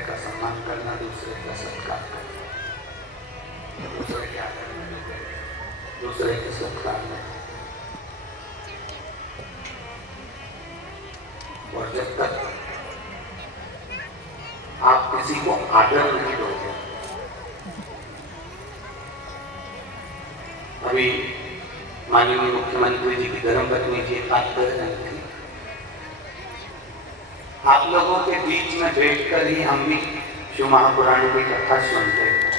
दूसरे का सम्मान करना, दूसरे का सत्कार करना, दूसरे के आदर में डूबे, दूसरे के सत्कार में। और जब तक आप किसी को आदर नहीं दोगे, अभी माननीय मुख्यमंत्री जी की धर्मपत्नी जी एक बात कर रही थी, आप लोगों के बीच में बैठकर ही हम भी शिव महापुराण की कथा सुनते हैं।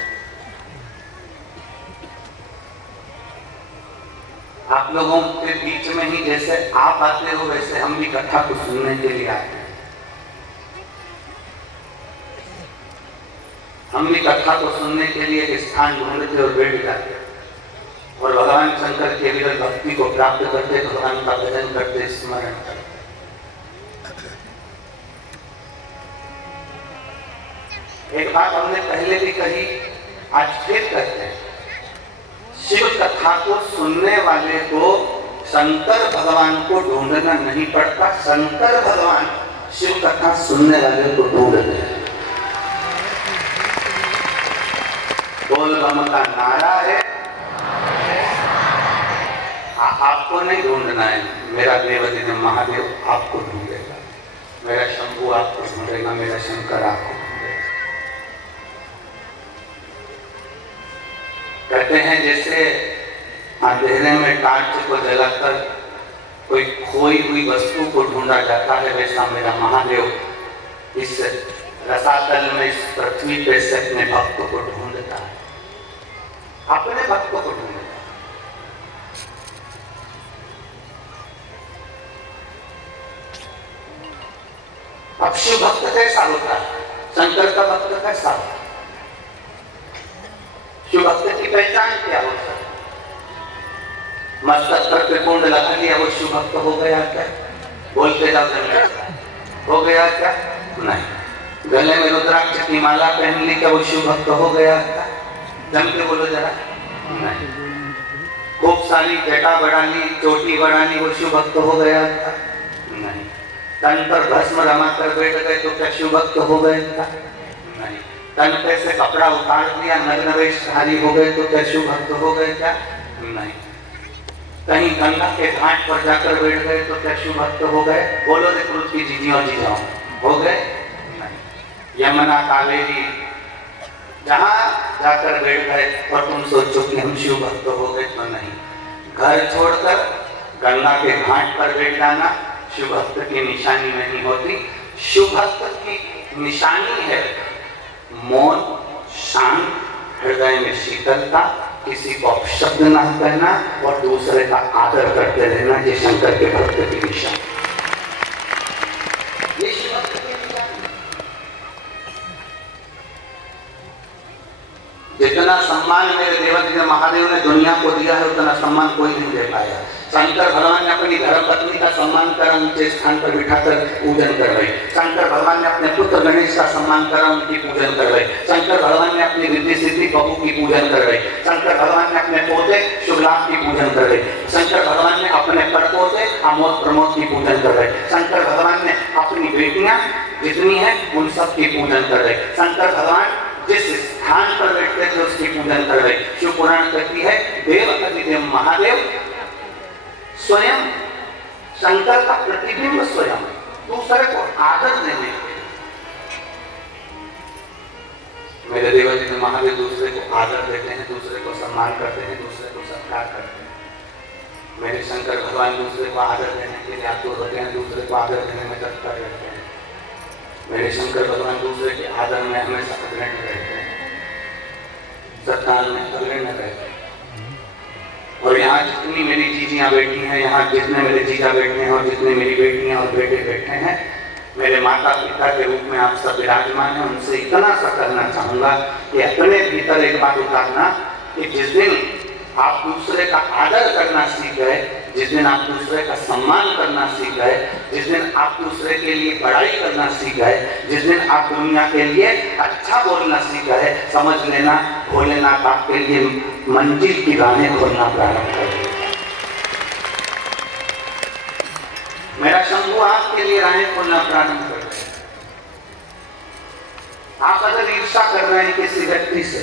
आप लोगों के बीच में ही जैसे आप आते हो वैसे हम भी कथा को सुनने के लिए आते हैं। हम भी कथा को सुनने के लिए एक स्थान ढूंढते और बैठ जाते और भगवान शंकर के विरल भक्ति को प्राप्त करते, भगवान का भजन करते, स्मरण करते। एक बात हमने पहले भी कही, आज फिर कहते हैं, शिव कथा को सुनने वाले को शंकर भगवान को ढूंढना नहीं पड़ता, शंकर भगवान शिव कथा सुनने वाले को ढूंढते हैं। बोल बम का नारा है, आपको नहीं ढूंढना है, मेरा देवदेव महादेव आपको ढूंढेगा, मेरा शंभू आपको ढूंढेगा, मेरा शंकर आपको ढूंढेगा। कहते हैं जैसे अंधेरे में टार्च को जलाकर कोई खोई हुई वस्तु को ढूंढा जाता है, वैसा मेरा महादेव इस रसातल में, इस पृथ्वी पे से अपने भक्त को ढूंढता है, अपने भक्त को ढूंढता है। अब शिव भक्त कैसा होता है, शंकर का भक्त कैसा होता है, शिव भक्त की पहचान क्या होता है? मस्तक पर पे कुंड लगा लिया वो शिव भक्त हो गया क्या? बोलते जाओ जंगल हो गया क्या? नहीं। गले में रुद्राक्ष की माला पहन ली क्या वो शिव भक्त हो गया क्या? जम के बोलो जरा। नहीं। खूब सारी जटा बढ़ा ली, चोटी बढ़ा ली, वो शिव भक्त हो गया क्या? नहीं। तन पर भस्म रमा कर बैठ गए तो क्या शिव भक्त हो गए क्या? नहीं। तन पे से कपड़ा उतार दिया, नग्न वेशधारी हो गए तो क्या शिव भक्त हो गए क्या? नहीं। कहीं गंगा के घाट पर जाकर बैठ गए तो क्या शिव भक्त हो गए? बोलो रे कुरुति जीजियों जीजाओ, हो गए? नहीं। यमुना कावेरी जहां जाकर बैठ गए और तुम सोचो कि हम शिव भक्त हो गए तो नहीं। घर छोड़कर गंगा के घाट पर बैठ जाना शिव भक्त की निशानी नहीं होती। शिव भक्त की निशानी है मौन, शांत, हृदय में शीतलता, किसी को अपशब्द न कहना और दूसरे का आदर करते रहना। ये शंकर के भक्त की निशानी, ये शिव भक्त की निशानी। जितना सम्मान मेरे देवदेव महादेव ने दुनिया को दिया है उतना सम्मान कोई नहीं दे पाया। शंकर भगवान ने अपनी धर्मपत्नी का सम्मान करा, ऊंचे स्थान पर बिठाकर पूजन करवाई। शंकर भगवान ने अपने पुत्र गणेश का सम्मान करा, उनकी पूजन करवाई। शंकर भगवान ने अपनी रिद्धि सिद्धि बहू की पूजन करवाई। शंकर भगवान ने अपने पोते शुभलाभ की पूजन करवाई। शंकर भगवान ने अपने परपोते अमोद प्रमोद की पूजन करवाई। शंकर भगवान ने अपनी बेटियां जितनी हैं उन सब की पूजन करवाई। शंकर भगवान जिस स्थान पर बैठते थे उसकी पूजन करवाई। शिव पुराण कहती है देव महादेव स्वयं शंकर का प्रतिबिंब स्वयं दूसरे को आदर देने के। मेरे देवदेव महादेव दूसरे को आदर देते हैं, दूसरे को सम्मान करते हैं, दूसरे को सत्कार करते हैं। मेरे शंकर भगवान दूसरे को आदर देने के लिए आतुर होते हैं, दूसरे को आदर देने में तत्पर रहते हैं। मेरे शंकर भगवान दूसरे के आदर में हमेशा अग्रणी रहते हैं, सत्कार में अग्रणी रहते हैं। और यहाँ जितनी मेरी जीजियाँ बैठी हैं, यहाँ जितने मेरे जीजा बैठे हैं और जितने मेरी बेटियाँ और बेटे बैठे हैं, मेरे माता पिता के रूप में आप सब विराजमान हैं। उनसे इतना सा कहना चाहूँगा कि अपने भीतर एक बात उतारना कि जिस दिन आप दूसरे का आदर करना सीख गए, जिस दिन आप दूसरे का सम्मान करना सीख गए, जिस दिन आप दूसरे के लिए बड़ाई करना सीख गए, जिस दिन आप दुनिया के लिए अच्छा बोलना सीख गए, समझ लेना भोलेनाथ आपके लिए मंजिल की राहें खोलना प्रारंभ कर देगा। मेरा शंभू आपके लिए राहें खोलना प्रारंभ कर देगा। आप अगर ईर्ष्या कर रहे हैं किसी व्यक्ति से,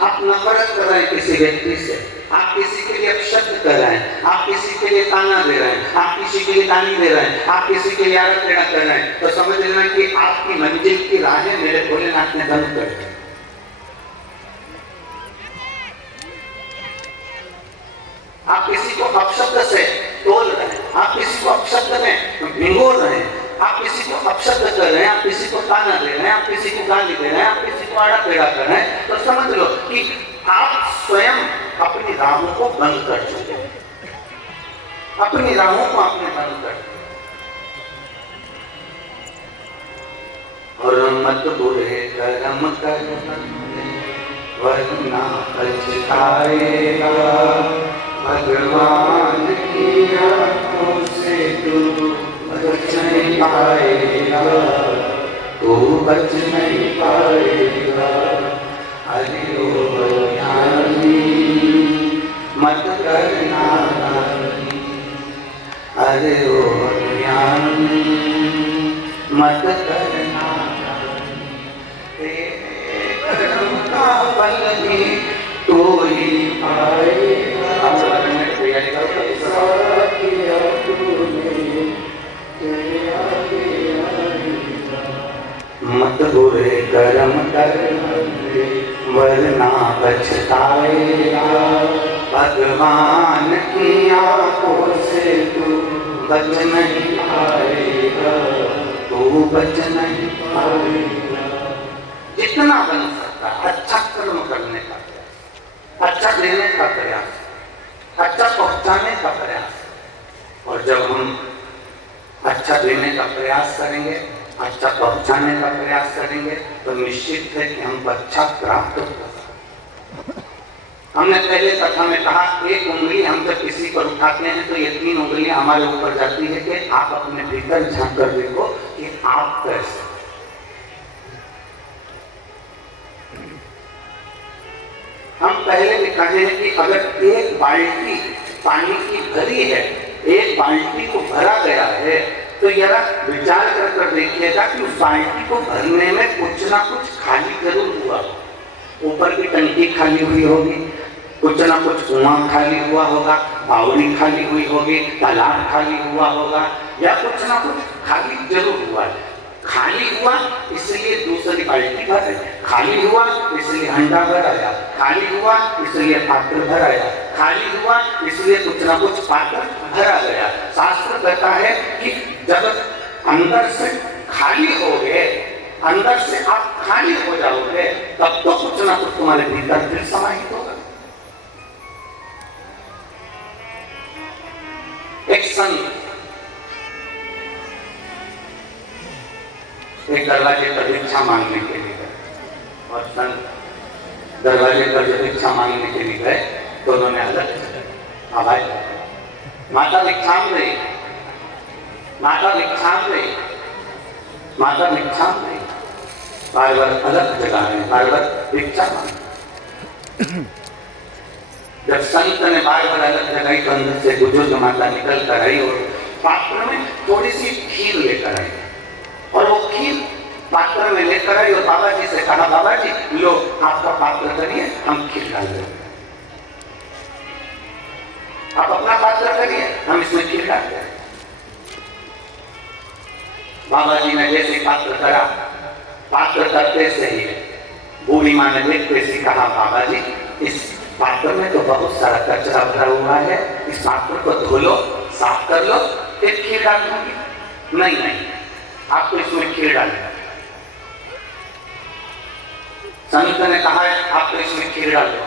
आप नफरत कर रहे हैं किसी व्यक्ति से, आप किसी के लिए अपशब्द कर रहे हैं, आप किसी के लिए ताना दे रहे हैं, आप किसी के लिए गाली दे रहे हैं, आप किसी के लिए आरोप टेढ़ा कर रहे हैं, तो समझ लेना कि आपकी मंजिल की राहें मेरे भोलेनाथ ने बंद कर दी। आप किसी को अपशब्द से तोल रहे हैं, आप किसी को अपशब्द में भिगो रहे हैं, आप किसी को अपशब्द कर रहे हैं, आप किसी को ताना दे रहे हैं, आप किसी को गाली दे रहे हैं, आप किसी को आड़ा टेढ़ा कर रहे हैं, तो समझ लो कि आप स्वयं अपनी राहों को बंद कर चुके हैं, अपनी राहों को आपने बंद कर दिया। और मत बुरे कर्म कर वरना पछताएगा, भगवान की आंखों से तू बच नहीं पाएगा, तू बच नहीं पाएगा। हरि ओम ज्ञानी मत करना नानी, हरि ओम ज्ञानी मत करना नानी, तेरे कर्म का फल भी तू ही पाएगा। मत बुरे कर्म कर वरना पछताएगा, भगवान की आंखों से तू बच नहीं पाएगा, तू बच नहीं पाएगा। जितना बन सकता अच्छा कर्म करने का प्रयास, अच्छा देने का प्रयास, अच्छा पहुंचाने का प्रयास। और जब हम अच्छा देने का प्रयास करेंगे, अच्छा पहुंचाने का प्रयास करेंगे, तो निश्चित है कि हम अच्छा प्राप्त कर सकते। हमने पहले कथा में कहा, एक उंगली हम जब किसी पर उठाते हैं तो ये 3 उंगलियां हमारे ऊपर जाती है कि आप अपने भीतर झांक कर देखो कि आप कैसे। हम पहले भी कहे हैं कि अगर एक बाल्टी पानी की भरी है, एक बाल्टी को भरा गया है, तो जरा विचार कर देखिएगा कि उस बाल्टी को भरने में कुछ ना कुछ खाली जरूर हुआ। ऊपर की टंकी खाली हुई होगी, कुछ ना कुछ कुआं खाली हुआ होगा, बावड़ी खाली हुई होगी, तालाब खाली हुआ होगा, या कुछ ना कुछ खाली जरूर हुआ है। खाली हुआ इसलिए दूसरी बाल्टी भर, खाली हुआ इसलिए हंडा भराया, खाली हुआ इसलिए पात्र भराया, खाली हुआ इसलिए कुछ ना कुछ पात्र भरा गया। शास्त्र कहता है कि जब अंदर से खाली हो गए, अंदर से आप खाली हो जाओगे, तब तो कुछ ना कुछ तुम्हारे भीतर फिर समाहित होगा। एक संत एक दरवाजे पर भिक्षा मांगने के लिए गए, और संत दरवाजे पर जब भिक्षा मांगने के लिए गए तो उन्होंने अलग आवाज लगाई, माता भिक्षाम रही, माता भिक्षाम रही, माता भिक्षाम रही। बार बार अलग जगह में बार बार भिक्षा मांगी। जब संत ने बार बार अलग जगह तो अंदर से बुजुर्ग माता निकल कर आई और पात्र में थोड़ी सी खीर लेकर आई, और वो खीर पात्र में लेकर आई और बाबा जी से कहा, बाबा जी लो आपका पात्र करिए, हम खीर डाल देंगे। आप अपना पात्र करिए, हम इसमें खीर डाल देंगे। बाबा जी ने जैसे पात्र करा, पात्र करते से ही बूढ़ी माँ ने देखते से कहा, बाबा जी इस पात्र में तो बहुत सारा कचरा भरा हुआ है, इस पात्र को धो लो, साफ कर लो, फिर खीर डाल दूंगी। नहीं नहीं, आपको इसमें खीर डालना। संत ने कहा है आपको इसमें खीर डाल दो।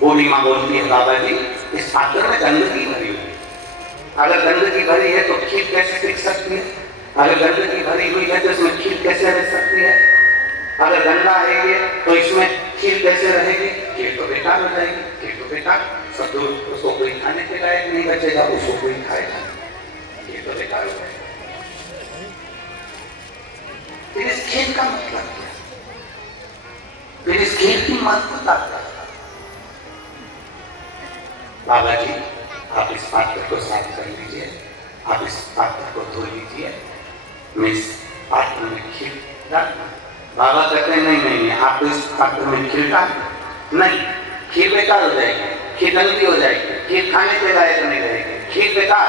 बूढ़ी माँ बोलती है, बाबा जी इस पात्र में गंदगी भरी हुई है, अगर गंदगी भरी है तो खीर कैसे टिक सकती है, अगर गंदगी भरी हुई है तो इसमें खीर कैसे रह सकती है, अगर गंदा है ये तो इसमें खीर कैसे रहेगी, खीर तो बेकार हो जाएगी, खीर तो बेकार, सब लोग उसको कोई खाने के लायक नहीं बचेगा, उसको कोई खाएगा, खीर तो बेकार हो जाएगा। फिर इस खीर का मतलब क्या, फिर इस खीर की महत्वता क्या? बाबा जी आप इस पात्र को साफ कर लीजिए, आप इस पात्र को धो लीजिए, मैं इस पात्र में खीर डालूंगा। बाबा कहते हैं नहीं नहीं आप तो इस पात्र में खीर डाल नहीं, खीर बेकार हो जाएगी, खीर गंदी हो जाएगी, खीर खाने के लायक नहीं रहेगी, खीर बेकार।